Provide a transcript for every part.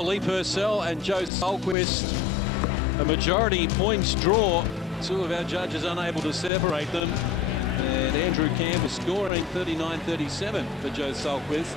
Gully, Purcell and Joe Solquist. A majority points draw. Two of our judges unable to separate them. And Andrew Campbell scoring 39-37 for Joe Solquist.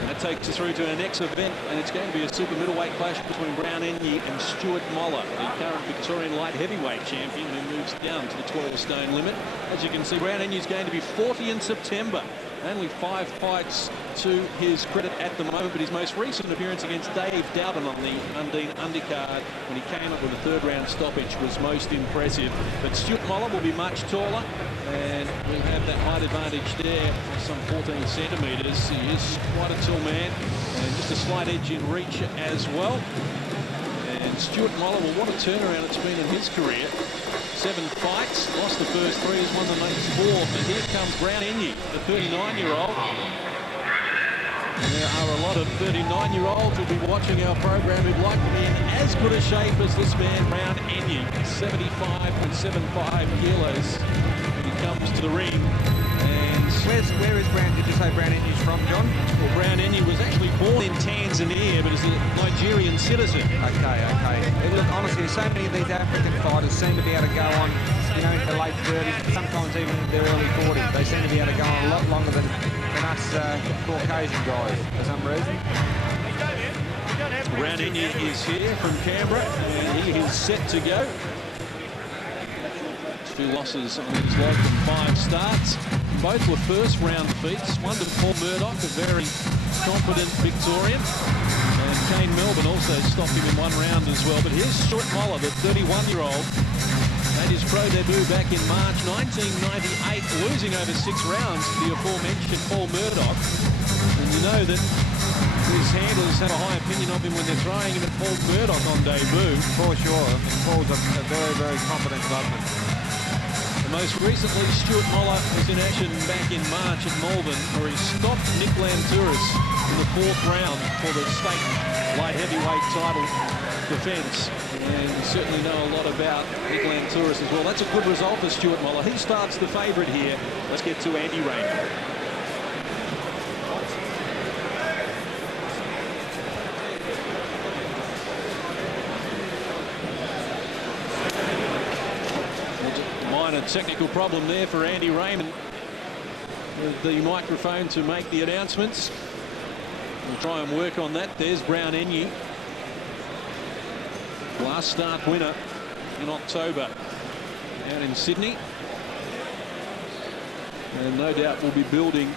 And that takes us through to our next event, and it's going to be a super middleweight clash between Enyi and Stewart Moller, the current Victorian light heavyweight champion who moves down to the 12-stone limit. As you can see, Enyi is going to be 40 in September. Only 5 fights to his credit at the moment, but his most recent appearance against Dave Dowden on the Undine undercard when he came up with a third-round stoppage was most impressive. But Stewart Moller will be much taller, and will have that height advantage there, some 14 centimetres. He is quite a tall man, and just a slight edge in reach as well. And Stewart Moller, well, what a turnaround it's been in his career. 7 fights, lost the first 3, has won the next 4. But here comes Enyi, the 39-year-old. There are a lot of 39-year-olds who'll be watching our program who'd like to be in as good a shape as this man, Enyi, 75.75 kilos when he comes to the ring. And where is Brown? Did you say Enyi's from, John? Well, Enyi was actually born in Tanzania, but is a Nigerian citizen. Okay. Look, honestly, so many of these African fighters seem to be able to go on, you know, in their late 30s, sometimes even in their early 40s. They seem to be able to go on a lot longer than us Caucasian guys for some reason. Enyi is here from Canberra, and he is set to go. 2 losses on his log from 5 starts. Both were first-round defeats. One to Paul Murdoch, a very competent Victorian. And Kane Melbourne also stopped him in 1 round as well. But here's Stewart Moller, the 31-year-old. Made his pro debut back in March 1998, losing over 6 rounds to the aforementioned Paul Murdoch. And you know that his handlers have a high opinion of him when they're throwing him at Paul Murdoch on debut. For sure. I mean, Paul's a very, very competent clubman. Most recently, Stewart Moller was in action back in March at Melbourne, where he stopped Nick Lantouris in the 4th round for the state light heavyweight title defence. And you certainly know a lot about Nick Lantouris as well. That's a good result for Stewart Moller. He starts the favourite here. Let's get to Enyi. A technical problem there for Andy Raymond with the microphone to make the announcements. We'll try and work on that. There's Enyi, last start winner in October out in Sydney, and no doubt we'll be building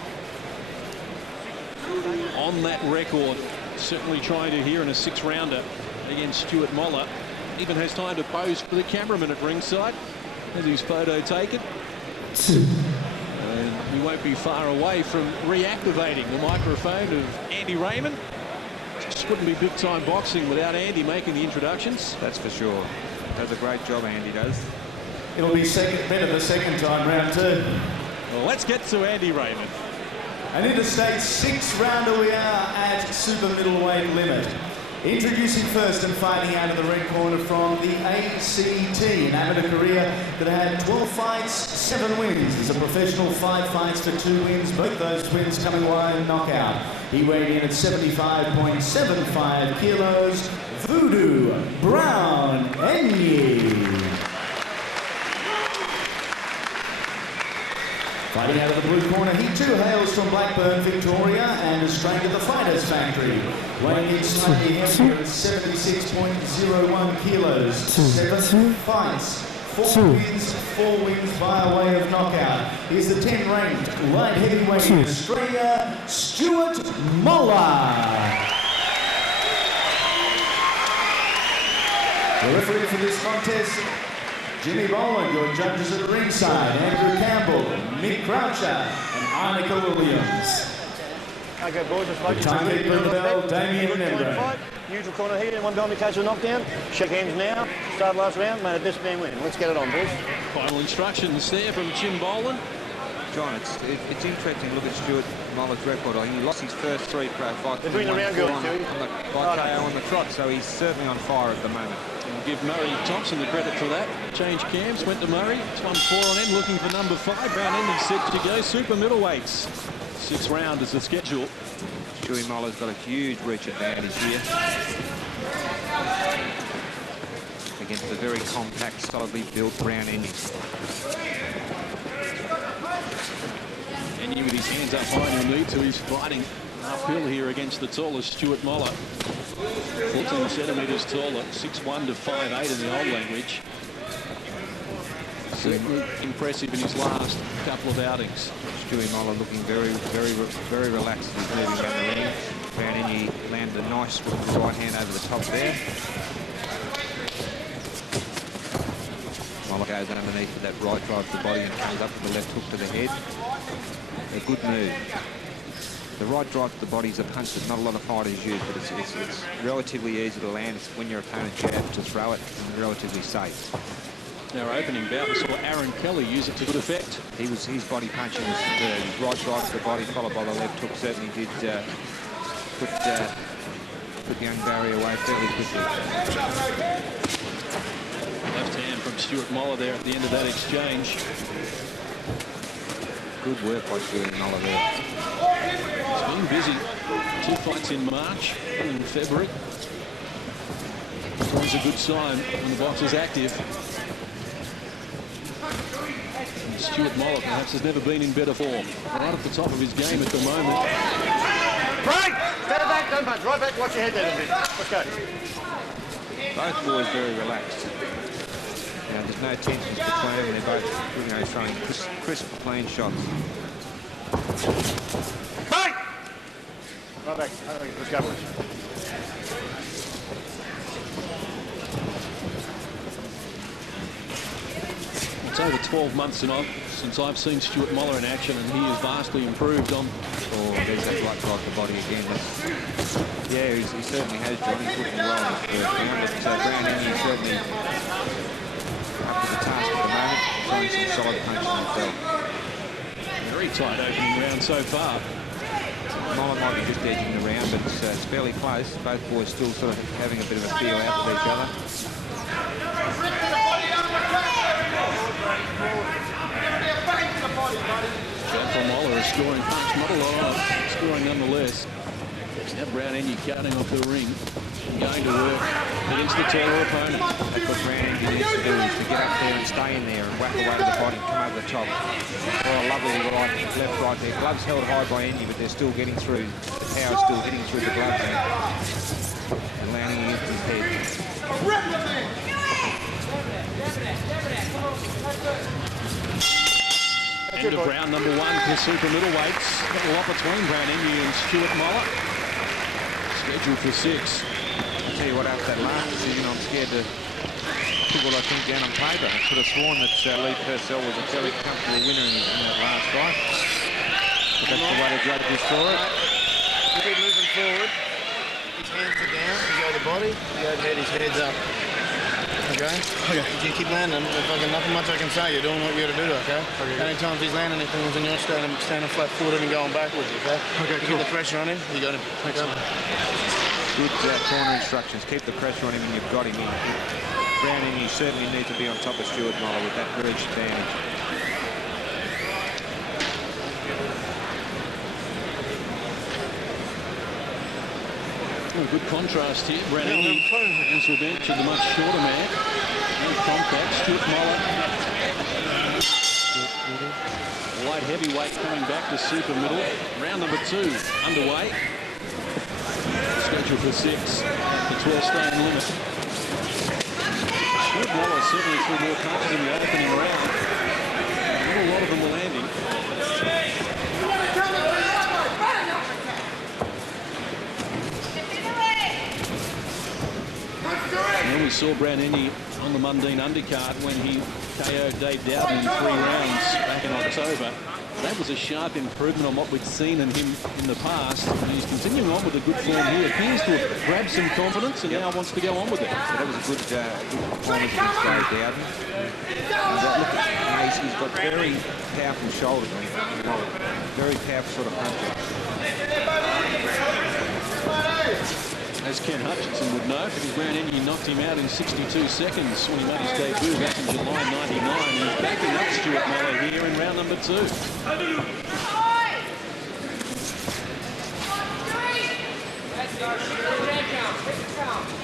on that record. Certainly trying to here in a 6-rounder against Stewart Moller. Even has time to pose for the cameraman at ringside. Has his photo taken. And we won't be far away from reactivating the microphone of Andy Raymond. Just wouldn't be big-time boxing without Andy making the introductions. That's for sure. Does a great job, Andy does. It'll be better the second time, round 2. Well, let's get to Andy Raymond. An interstate 6-rounder we are at super middleweight limit. Introducing first and fighting out of the red corner from the ACT, an amateur career that had 12 fights, 7 wins. As a professional, 5 fights for 2 wins, both those wins coming via knockout. He weighed in at 75.75 kilos. Voodoo Enyi. Fighting out of the blue corner, he too hails from Blackburn, Victoria, and is trained at the Fighters Factory. Weighing in slightly heavier at 76.01 kilos. 7 fights, 4 wins via way of knockout. He's the 10th-ranked light heavyweight in Australia, Stewart Moller. The referee for this contest, Jimmy Boland. Your judges at the ringside, Andrew Campbell, Mick Croucher, and Arnica Williams. Okay, boys, let's The time at the bell, Damien Nembo. Neutral corner here, one behind me catch a knockdown. Shake hands now. Start last round, made a best man win. Let's get it on, boys. Final instructions there from Jim Boland. John, it's interesting to look at Stewart Moller's record. He lost his first 3 pro fights. They're doing the round girl, too. By KO on the trot, so he's certainly on fire at the moment. I'll give Murray Thompson the credit for that. Change cams, went to Murray. It's 1-4 on end, looking for number 5. Enyi set to go. Super middleweights. 6 round is the schedule. Stewie Moller's got a huge reach advantage here against the very compact, solidly built Brown Enyi. Enyi with his hands up high, and he'll need to. He's fighting uphill here against the tallest Stewart Moller. 14 centimetres taller, 6'1" to 5'8" in the old language. Certainly impressive in his last couple of outings. Stewie Moller looking very relaxed as he's moving down the ring. Brown Enyi landed a nice right hand over the top there. Moller goes underneath with that right drive to the body and comes up with the left hook to the head. A good move. The right drive to the body is a punch that not a lot of fighters use, but it's relatively easy to land. It's when your opponent jabs to throw it, and relatively safe. Our opening bout, we saw Aaron Kelly use it to good effect. His body punching was superb. His right drive to the body, followed by the left hook, certainly did put the young Barry away fairly quickly. Left hand from Stewart Moller there at the end of that exchange. Good work by Stewart Moller there. He's been busy. 2 fights in March and in February. It's always a good sign when the boxer's active. And Stewart Moller perhaps has never been in better form. Right at the top of his game at the moment. Break! Stand back, don't punch. Right back, watch your head there a bit. Let's go. Both boys very relaxed. Now, there's no tensions between them. They're both, throwing crisp, clean shots. Break! Right back. Let's go, boys. It's over 12 months since I've seen Stewart Moller in action, and he has vastly improved on. Oh, there's that right drive to the body again. Yeah, he certainly has, John. He's looking well in his first round, but Brown Enyi certainly up to the task at the moment, throwing some solid punches himself. Very tight opening round so far. Moller might be just edging the round, but it's fairly close. Both boys still sort of having a bit of a feel out with each other. Moller is scoring punch, not a lot on it, scoring nonetheless. Now Brown Enyi cutting off the ring, going to work against the taller opponent. That's what Brown Enyi needs to do, is to get up there and stay in there and whack away to the body and come over the top. Oh, a lovely left there. Gloves held high by Enyi, but they're still getting through. The power's still getting through the gloves and landing into his head. End of round number 1 for the super middleweights. Got a lot between Brown Enyi and Stewart Moller. Scheduled for 6. I'll tell you what, after that last decision, I'm scared to put what I think down on paper. I could have sworn that Lee Purcell was a fairly comfortable winner in that last fight. But that's the way the judges saw it. You keep moving forward. His hands are down. You go to the body. You go ahead. His head's up. Okay? Okay. You keep landing. Nothing much I can say. You're doing what you got to do, okay? Anytime he's landing anything, when you're standing flat-footed and going backwards, okay? Okay, cool. Keep the pressure on him. You got him. Okay? Good corner instructions. Keep the pressure on him and you've got him in. Brown Enyi certainly needs to be on top of Stewart Moller with that reach advantage. Good contrast here. Brown Enyi against the bench of the much shorter man. And compact. Stewart Moller. Light heavyweight coming back to super middle. Round number 2 underway. Scheduled for 6. The 12-stone limit. Stewart Moller certainly threw more punches in the opening round. Not a lot of them were landing. And then we saw Brown Enyi on the Mundine undercard when he KO'd Dave Dowden in 3 rounds back in October. That was a sharp improvement on what we'd seen in him in the past. And he's continuing on with a good form here. Appears to have grabbed some confidence and now wants to go on with it. So that was a good performance against Dave Dowden. Look at Mace, he's got very powerful shoulders on him. Very powerful sort of puncher. As Ken Hutchinson would know, because Brown Enyi knocked him out in 62 seconds when he made his debut back in July '99. And he's backing up Stewart Moller here in round number 2.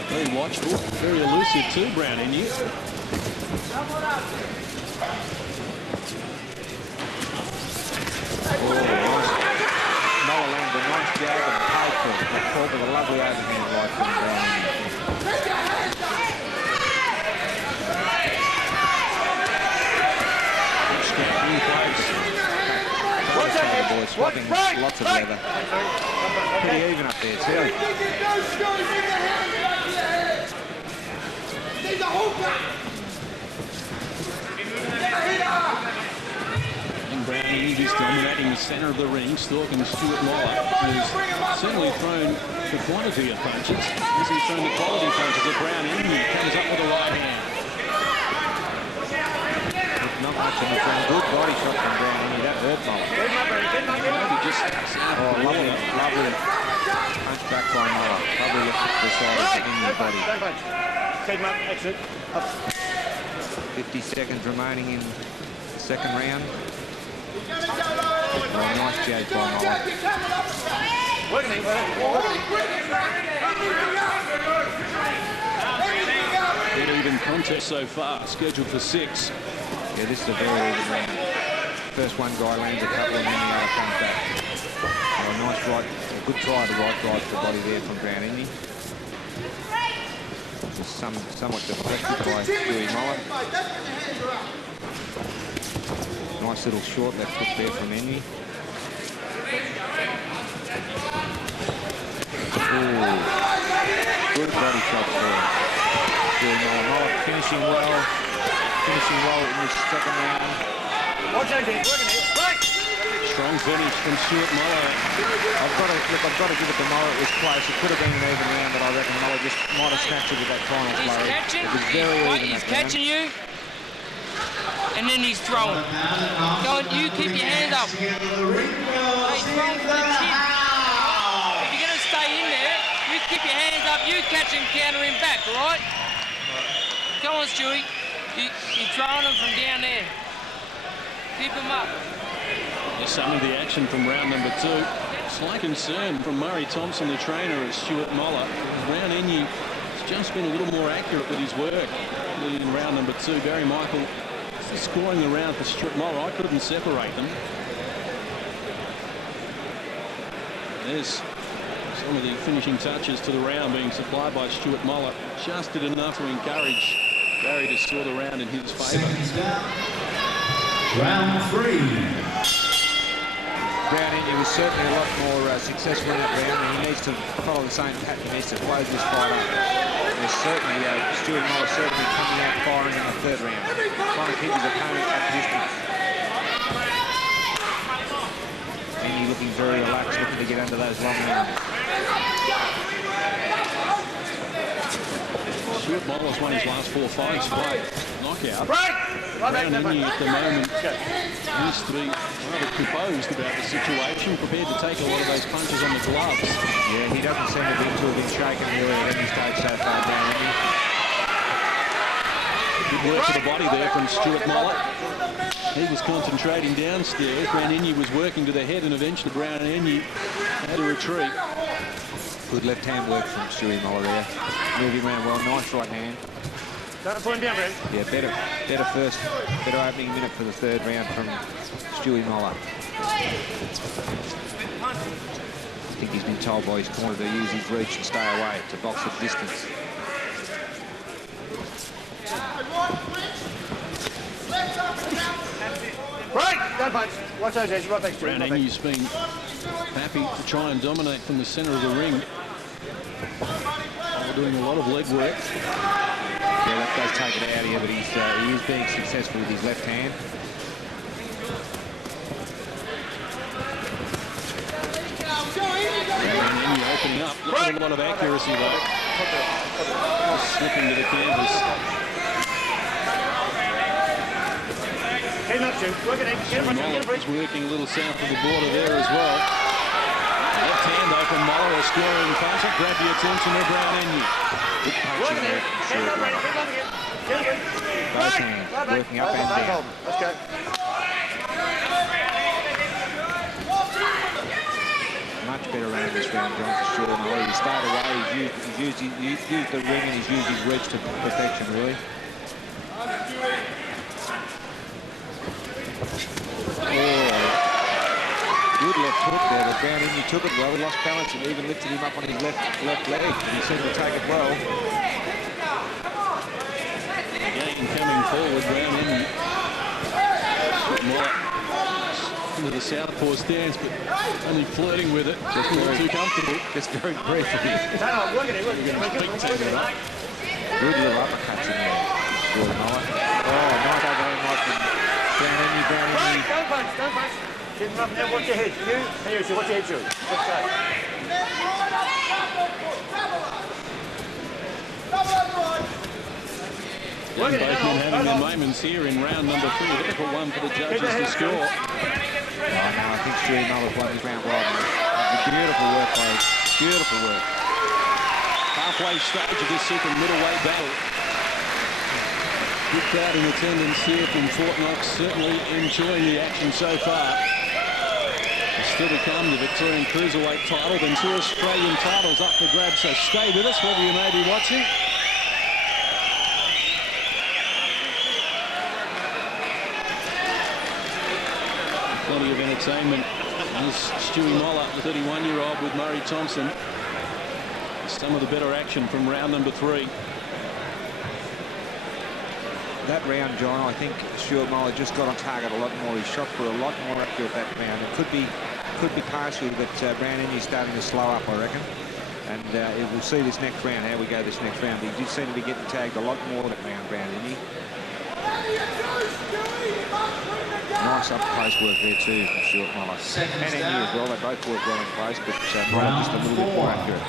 Very watchful, very elusive too, Brown Enyi. Mollar landed a nice jab and paid for it. Caught with a lovely overhand right from Brown Enyi. Boys swapping lots of leather. Pretty even up there too. And Brown Enyi is dominating the centre of the ring, stalking Stewart Moller, who's certainly thrown the quantity of punches. As he's thrown the quality punches at Brown Enyi, comes up with a right hand. Not much in the front. Good body shot from Brown Enyi. That hurt Moller. Maybe just lovely punch back by Moller. Lovely look at the side of Enyi's body. Keep him up, exit. Up. 50 seconds remaining in the second round. Oh, nice jab by Moller. Good even contest so far, scheduled for 6. Yeah, this is a very even round. First one guy lands a couple and then the other comes back. Oh, nice right, a good try to right drive the body there from Brown Enyi. Just somewhat deflected by Stewart Moller. Nice little short left hook there from Enyi. Ooh, good body shots there. Stewart Moller. Moller finishing well in this second round. Strong finish from Stewart Moller. I've got to give it to Moller. It was close. It could have been an even round, but I reckon Moller just might have snatched it with that final blow. It was very even. He's catching you, and then he's throwing. Go on, you keep your hand up. Hey, he's throwing for the chin. If you're going to stay in there, you keep your hands up. You catch and counter him back, all right? Come on, Stewie. You're throwing him from down there. Keep him up. Just some of the action from round number 2. Slight concern from Murray Thompson, the trainer, as Stewart Moller. Brown Enyi has just been a little more accurate with his work in round number 2. Barry Michael scoring the round for Stewart Moller. I couldn't separate them. There's some of the finishing touches to the round being supplied by Stewart Moller. Just did enough to encourage Barry to score the round in his favour. Round 3. Brown Enyi was certainly a lot more successful in that round, and he needs to follow the same pattern. He needs to close this fight up. There's certainly Stewart Moller certainly coming out firing in the third round, trying to keep his opponent at distance. Enyi looking very relaxed, looking to get under those long rounds. Stewart Moller's won his last 4 fights by knockout. Brown Enyi at the moment needs to be rather composed about the situation, prepared to take a lot of those punches on the gloves. Yeah, he doesn't seem to have been shaken really at any stage so far, Brown Enyi. Good work to the body there from Stewart Moller. He was concentrating downstairs. Brown Enyi was working to the head, and eventually Brown Enyi had to retreat. Good left-hand work from Stewart Moller there. Moving around well, nice right hand. Don't put him down, Brent. Yeah, better opening minute for the third round from Stewart Moller. I think he's been told by his corner to use his reach and stay away to box at distance. Right, don't punch. Watch those edges, right back. Brown Enyi's been happy to try and dominate from the centre of the ring. Doing a lot of leg work. Yeah, that does take it out here, but he is being successful with his left hand. Brown Enyi opening up. Look at a lot of accuracy though. Slipping to the canvas. Moller is working a little south of the border there as well. Left hand open, Moller is scoring punch. Grab the attention of Brown Enyi. Good punching there from Stewart Moller. Both hands working up and down. Let's go. much better round this round, John, for sure. Moller. He stayed away. He's used the ring and he's used his reach to perfection, really. Good left hook there, but Enyi took it well. He lost balance and even lifted him up on his left leg. He seemed to take it well. Again, coming forward, Enyi. Mollar into the southpaw stance, but only flirting with it. Just not too comfortable. Just very briefly. Look at it, look at it. Good little uppercuts in there. Good Mollar. Oh, nice overhand right from Enyi. Don't punch, don't punch. Keep him up now, watch your head. Watch your head, Drew. Let's go. Both men having their moments here in round number 3. A difficult one for the judges to score. Oh, no, I think Stewart Moller's won this round well. Beautiful work, boys. Beautiful work. Halfway stage of this super middleweight battle. Good crowd in attendance here from Fort Knox. Certainly enjoying the action so far. Still to come, the Victorian Cruiserweight title, then 2 Australian titles up for grabs. So stay with us, whether you may be watching. Plenty of entertainment. There's Stewart Moller, the 31-year-old, with Murray Thompson. Some of the better action from round number 3. That round, John, I think Stewart Moller just got on target a lot more. He shot for a lot more accurate that round. It could be partially that Enyi's starting to slow up, I reckon. And we'll see this next round, how we go this next round. But he did seem to be getting tagged a lot more that round, Enyi. Nice up close work there too from Stewart Moller. And Enyi as well. They both work well in close, but Moller just a little bit more accurate.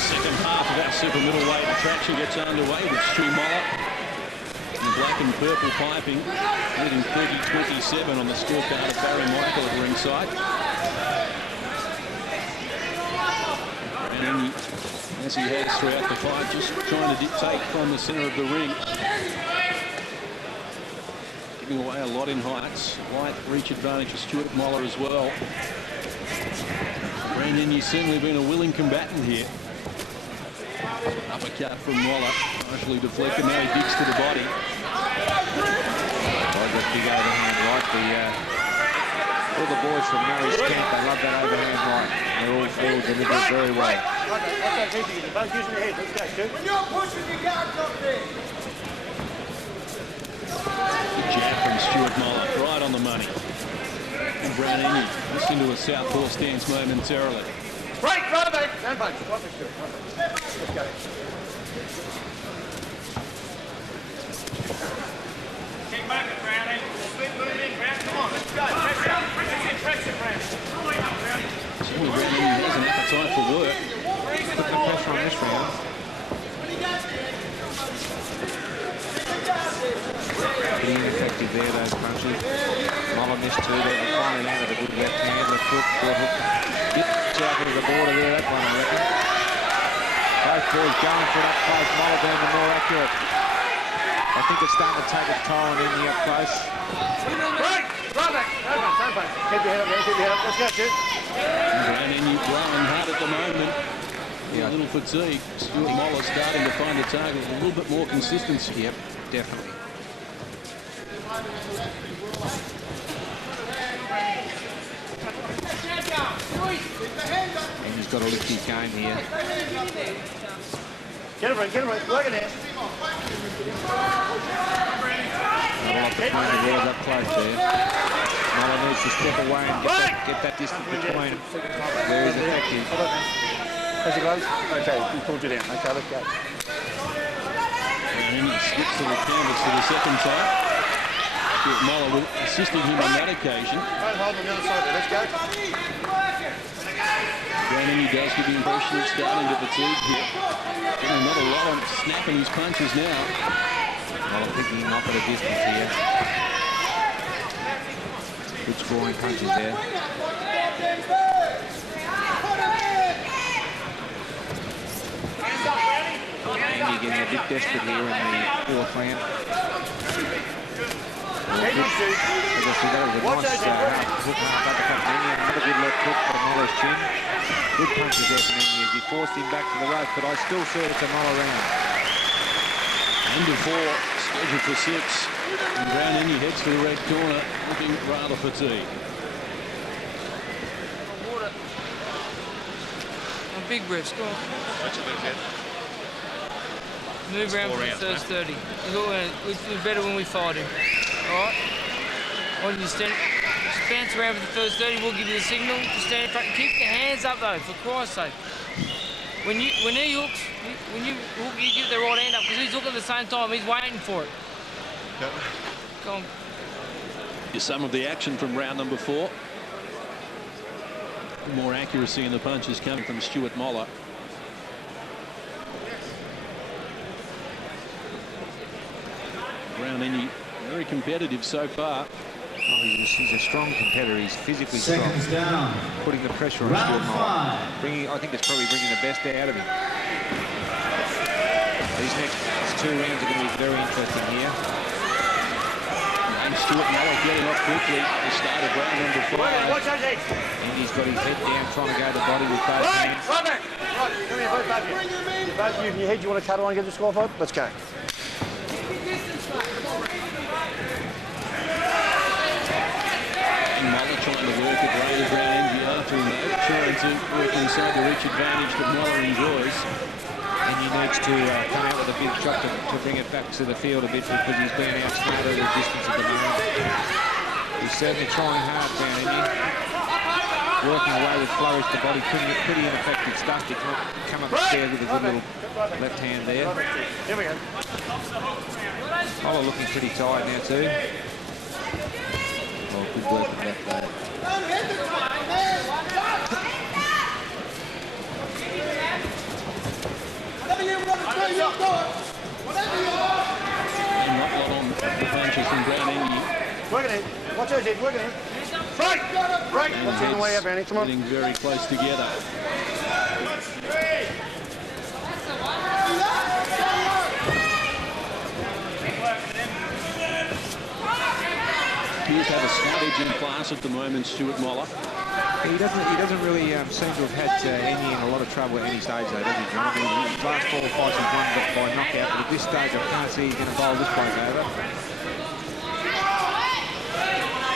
Second half of our super middleweight attraction gets underway with Stewart Moller in black and purple piping, leading 30-27 on the scorecard of Barry Michael at ringside. And Enyi, as he has throughout the fight, just trying to dictate from the centre of the ring. Giving away a lot in heights. Light reach advantage for Stewart Moller as well. Enyi's certainly been a willing combatant here. Uppercut from Mollar, partially deflected. Now he digs to the body. That big overhand right. All the boys from Murray's camp, they love that overhand right. They're all delivered very well. Both using your head. Let's go, Stu. When you're pushing your guards up there. Good jab from Stewart Moller, right on the money. And Enyi just into a southpaw stance momentarily. Right, back. Stand punch. Let's go. Keep moving, Brownie. Keep moving, Brownie. Come on, let's go. Pressure, Brownie. Enyi has an appetite for work. Putting the pressure on this round. Pretty ineffective there, those punches. Moller missed too. They finally landed a good left hand, left hook, short hook. Bit south of the border there, that one, I reckon. Both boys going for it up close. Moller being the more accurate. I think it's starting to take its toll on Enyi up close. Right back. Stand punch. Keep your head up there. Keep your head up. Let's go, Stu. Enyi blowing hard at the moment. A little fatigue. Stewart Moller starting to find a target with a little bit more consistency. Yep, definitely. And he's got to lift his game here. Get him, work it there. Not a lot between the wheels up close there. Moller needs to step away and get that distance between them. Very effective. How's your gloves? Okay, he pulled you down. Okay, let's go. And Enyi skips to the canvas for the second time. Stewart Moller assisting him on that occasion. Don't hold on the other side there. Let's go. Enyi does give the impression of starting to fatigue here. Getting not a lot on snapping his punches now. Moller picking him up at a distance here. Good scoring punches there. Enyi getting a bit desperate here in the fourth round. As I said, that was a nice hook and half uppercut from Enyi. Another good left hook for Mollar's chin. Good punches there from Enyi as he forced him back to the rope, but I still see it's a Moller round. Under 4, scheduled for 6. And Brown Enyi heads for the red corner, looking rather fatigued. Big breaths, go on. Move around for the first 30. We feel better when we fight him. All right? When you stand, just bounce around for the first 30, we'll give you the signal. Just stand in front. Keep your hands up though, for Christ's sake. When he hooks, when you hook, you give the right hand up because he's hooking at the same time. He's waiting for it. Yep. Go on. Here's some of the action from round number 4. More accuracy in the punches coming from Stewart Moller. Brown Enyi very competitive so far. Oh, he's a strong competitor. He's physically Seconds strong. down. Putting the pressure on Stewart Moller. I think it's probably bringing the best out of him. These next 2 rounds are going to be very interesting here. And Stewart Moller getting off quickly. The start of round number 5. Watch those eggs. And he's got his head down, trying to go to the body with both hands. Right back. Right, come here, both of you. Both of you, in your head, you want to cut on and get the score fight? Let's go. Moller trying to work at rate of Brown Enyi after him though. Trying to work inside the reach advantage that Moller enjoys. And he needs to come out with a big shot to bring it back to the field a bit because he's been outsmarted at the distance at the moment. He's certainly trying hard, Brown Enyi. Working away with flourish to body, pretty ineffective stuff. He can't come up the stairs with a good little left hand there. Here we go. Moller looking pretty tired now too. Well, good work with left there. Not a lot on the punches from Brown Enyi. Work it in. Watch those eggs, work it in. Break! Break! Watch it in the way up, Brownie. Come on. Getting very close together. Appears to have a savage in class at the moment, Stewart Moller. He doesn't really seem to have had Enyi in a lot of trouble at any stage though, does he, John? I mean, his last 4 fights he's won by knockout, but at this stage I can't see he's going to bowl this bloke over.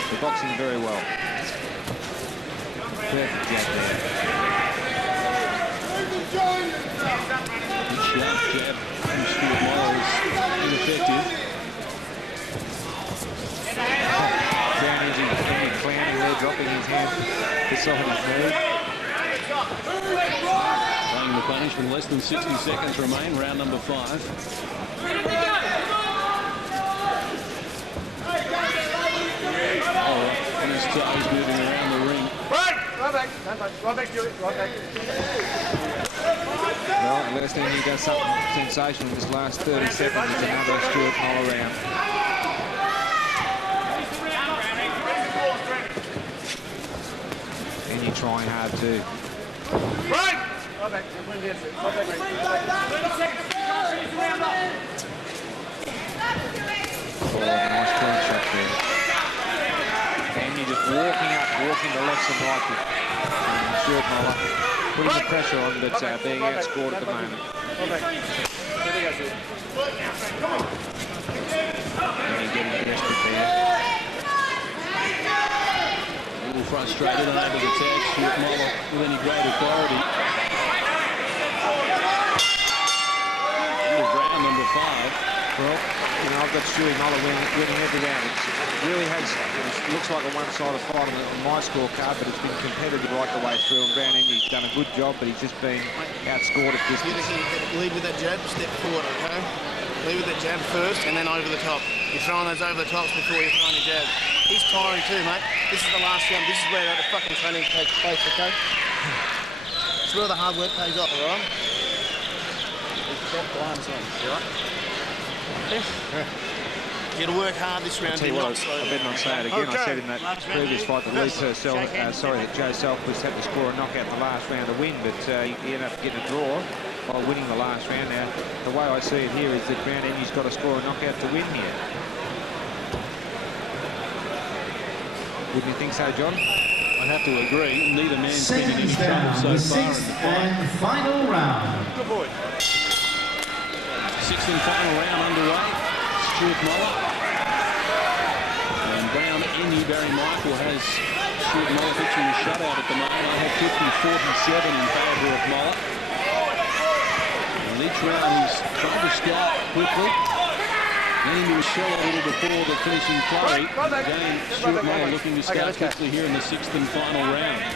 The boxing very well. Perfect jab there. Sharp jab from Stewart Moller is ineffective. Brown Enyi clowning there, dropping his hand beside his knee. Playing the punishment, less than 60 seconds remain, round number 5. Moller on his toes, moving around the ring. Right! Right back. Right back, Stuart. Right back. Well, unless Enyi does something sensational in this last 30 seconds, it's another Stewart Moller round. Enyi trying hard too. Right! Right back. Right back. Oh, nice clean shot there. Enyi just walking to left and right with Stewart Moller, putting the pressure on, but being outscored at the moment. Enyi getting desperate there. A little frustrated, unable to tag Stewart Moller with any great authority. Into round number 5. Well, you know, I've got Stewart Moller winning every round. It really has, it looks like a one-sided fight on my scorecard, but it's been competitive right the way through. And Brown Enyi's done a good job, but he's just been outscored at distance. Lead with that jab, step forward, okay? Lead with that jab first and then over the top. You're throwing those over the tops before you're throwing your jab. He's tiring too, mate. This is the last round. This is where the fucking training takes place, okay? It's where the hard work pays off, all right? You right? Yeah. You got to work hard this round. I better not say it again. Okay. I said in that previous fight that Joe Selquist had to score a knockout in the last round to win, but he ended up getting a draw by winning the last round. Now, the way I see it here is that Brown Enyi's got to score a knockout to win here. Wouldn't you think so, John? I have to agree. Neither man's been in any Seconds down, trouble the so far in sixth the fight. and final round. Good boy. Sixth and final round underway. Stewart Moller. And Brown Enyi, Barry Michael has Stewart Moller pitching a shutout at the moment. I have 50-47 in favour of Moller. And each round he's trying to start quickly. Then into a shell a little before the finishing flurry. Again, Stewart Moller looking to start quickly here in the sixth and final round.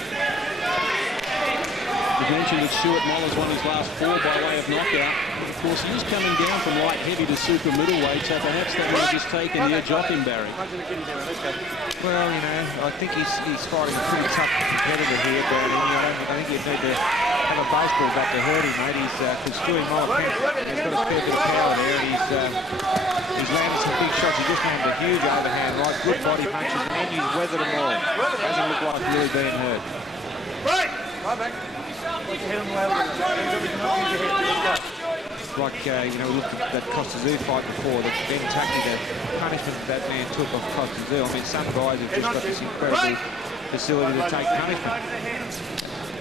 We mentioned that Stewart Moller's won his last 4 by way of knockout. Of course, he is coming down from light heavy to super middleweight, so perhaps that may have just taken the edge off him, Barry. Well, you know, I think he's fighting a pretty tough competitor here, Brownie. I think you'd need to have a baseball bat to hurt him, mate. Because Stewart Moller has got a fair bit of power there, and he's landed some big shots. He just landed a huge overhand right, good body punches, and he's weathered them all. Hasn't looked like really being hurt. Right back. Like, you know, we looked at that Costa Zoo fight before, that Ben Tucky, the punishment that man took off Costa Zoo. I mean, some guys have just got this incredible facility to take punishment.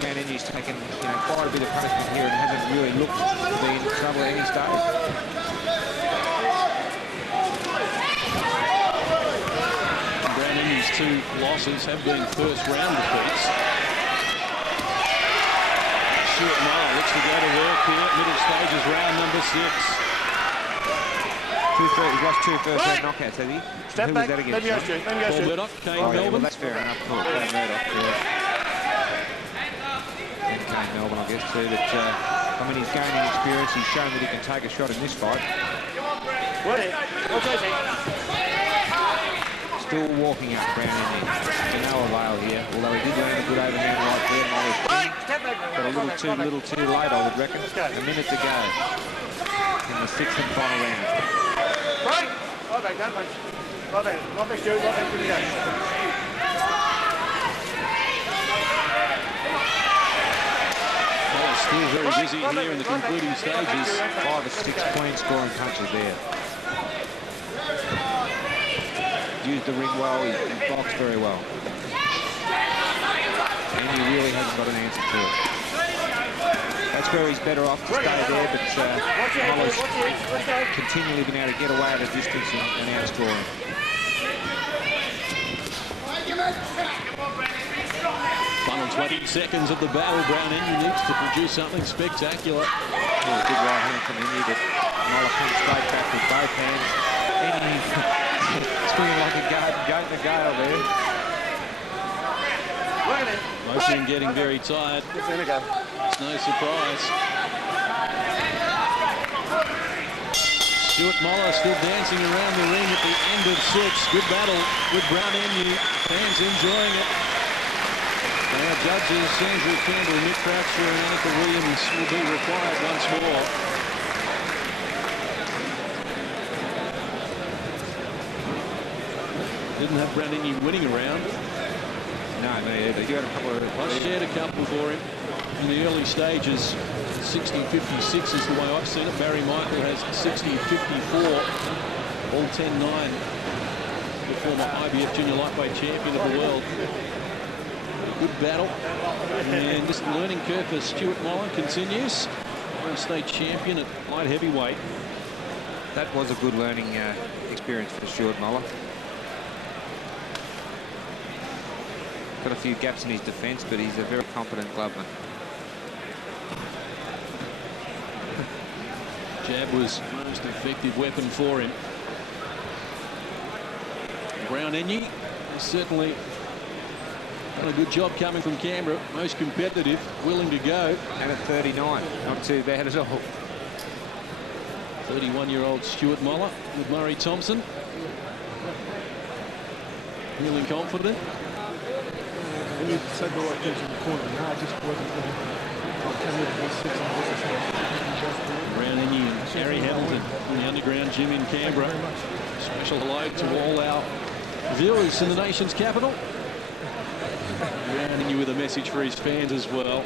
Man, Enyi's taken, you know, quite a bit of punishment here and hasn't really looked to be in trouble at any stage. Brown Enyi's 2 losses have been first round defeats. Stewart Moller looks to go to work here. Middle stages, round number 6. He's lost 2 first-round knockouts, has he? Step Who back. was that against? Let me go, Stu. Paul Murdoch, Kane Oh, yeah, Melbourne. well, that's fair enough. Paul Murdoch, and Kane Melbourne, I guess, too. But, I mean, he's gaining experience. He's shown that he can take a shot in this fight. Still walking up Brown Enyi. To no avail here, although he did land a good overhand right there. Moller's but a little too late, I would reckon. A minute to go in the 6th and final round. Right back, don't punch. Right back, Stu. Right back, give me that. Moller's still very busy here in the concluding stages. 5 or 6 clean scoring punches there. Used the ring well, he boxed very well. And he really hasn't got an answer to it. That's where he's better off to stay there, but Moller's continually been able to get away at a distance and outscore him. Final 20 seconds of the battle. Brown Enyi needs to produce something spectacular. Oh, a good right hand from Enyi, but Moller comes straight back with both hands. Enyi swinging like a goat in a gale there. Most of them getting very tired. It's no surprise. Stewart Moller still dancing around the ring at the end of 6. Good battle with Brown Enyi. Fans enjoying it. And our judges, Andrew Campbell, Nick Croucher and Annika Williams will be required once more. Didn't have Brown Enyi winning a round. No, either. You had a couple of... I shared a couple for him in the early stages. 60-56 is the way I've seen it. Barry Michael has 60-54. All 10-9. The former IBF Junior Lightweight Champion of the world. Good battle. And this learning curve for Stewart Moller continues. World State Champion at light heavyweight. That was a good learning experience for Stewart Moller. Got a few gaps in his defence, but he's a very competent gloveman. Jab was the most effective weapon for him. Brown Enyi has certainly done a good job coming from Canberra. Most competitive, willing to go. And at 39, not too bad at all. 31-year-old Stewart Moller with Murray Thompson. Feeling confident. We need to say the right things in the corner. No, I just wasn't going Brown Enyi and Harry Hamilton in the underground gym in Canberra. Special hello to all our viewers in the nation's capital. Brown Enyi with a message for his fans as well.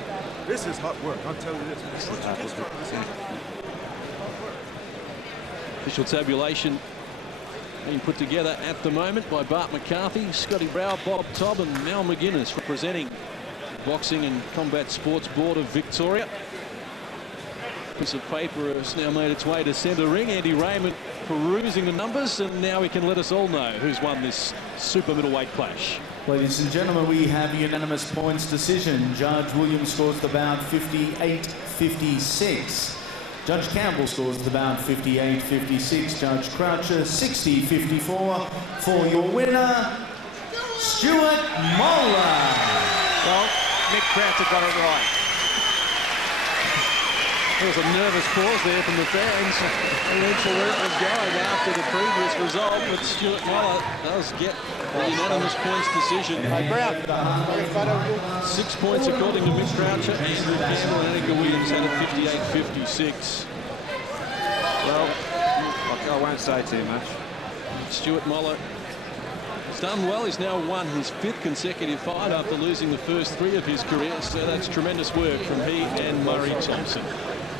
This is hard work, I'll tell you this. Official tabulation being put together at the moment by Bart McCarthy, Scotty Brow, Bob Tobb and Mal McGuinness, representing the Boxing and Combat Sports Board of Victoria. Piece of paper has now made its way to centre ring. Andy Raymond perusing the numbers, and now he can let us all know who's won this super middleweight clash. Ladies and gentlemen, we have a unanimous points decision. Judge Williams scores the bout 58-56. Judge Campbell scores the bout 58-56. Judge Croucher 60-54. For your winner, Stewart Moller. Well, Mick Croucher got it right. There was a nervous pause there from the fans. They weren't sure where it was going after the previous result, but Stewart Moller does get the unanimous points decision. Hey, Brown. 6 points according to Mick Croucher. Andrew Campbell and Annika Williams had a 58-56. Well, I won't say too much. Stewart Moller has done well. He's now won his 5th consecutive fight after losing the first 3 of his career, so that's tremendous work from he and Murray Thompson.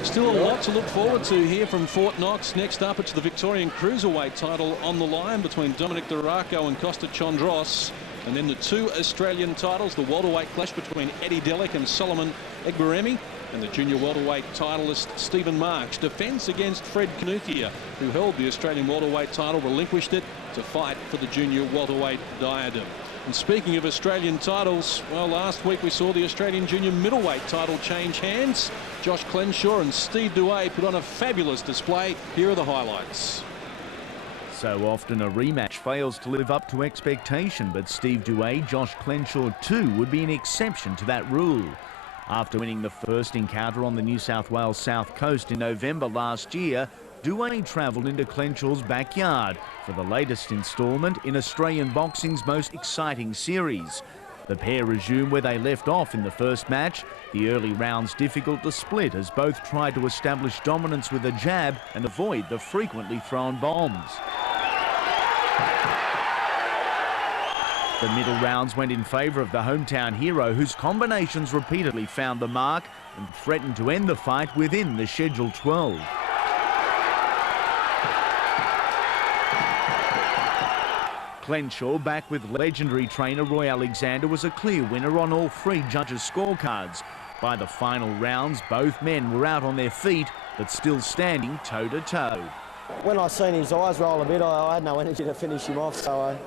Still a lot to look forward to here from Fort Knox. Next up, it's the Victorian Cruiserweight title on the line between Dominic Duraco and Costa Chondros. And then the 2 Australian titles, the welterweight clash between Eddie Delic and Solomon Egberemi. And the junior welterweight titleist Stephen Marks defends against Fred Knuthia, who held the Australian welterweight title, relinquished it to fight for the junior welterweight diadem. And speaking of Australian titles, well, last week we saw the Australian junior middleweight title change hands. Josh Clenshaw and Steve Douay put on a fabulous display. Here are the highlights. So often a rematch fails to live up to expectation, but Steve Douay, Josh Clenshaw too would be an exception to that rule. After winning the first encounter on the New South Wales South Coast in November last year, Douay travelled into Clenshaw's backyard for the latest instalment in Australian boxing's most exciting series. The pair resume where they left off in the first match. The early rounds difficult to split as both tried to establish dominance with a jab and avoid the frequently thrown bombs. The middle rounds went in favour of the hometown hero, whose combinations repeatedly found the mark and threatened to end the fight within the scheduled 12. Clenshaw, back with legendary trainer Roy Alexander, was a clear winner on all 3 judges' scorecards. By the final rounds, both men were out on their feet, but still standing toe-to-toe. When I seen his eyes roll a bit, I had no energy to finish him off, so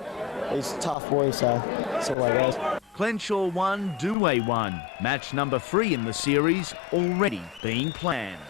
he's a tough boy, so that's all I goes. Clenshaw won, Douay won. Match number 3 in the series already being planned.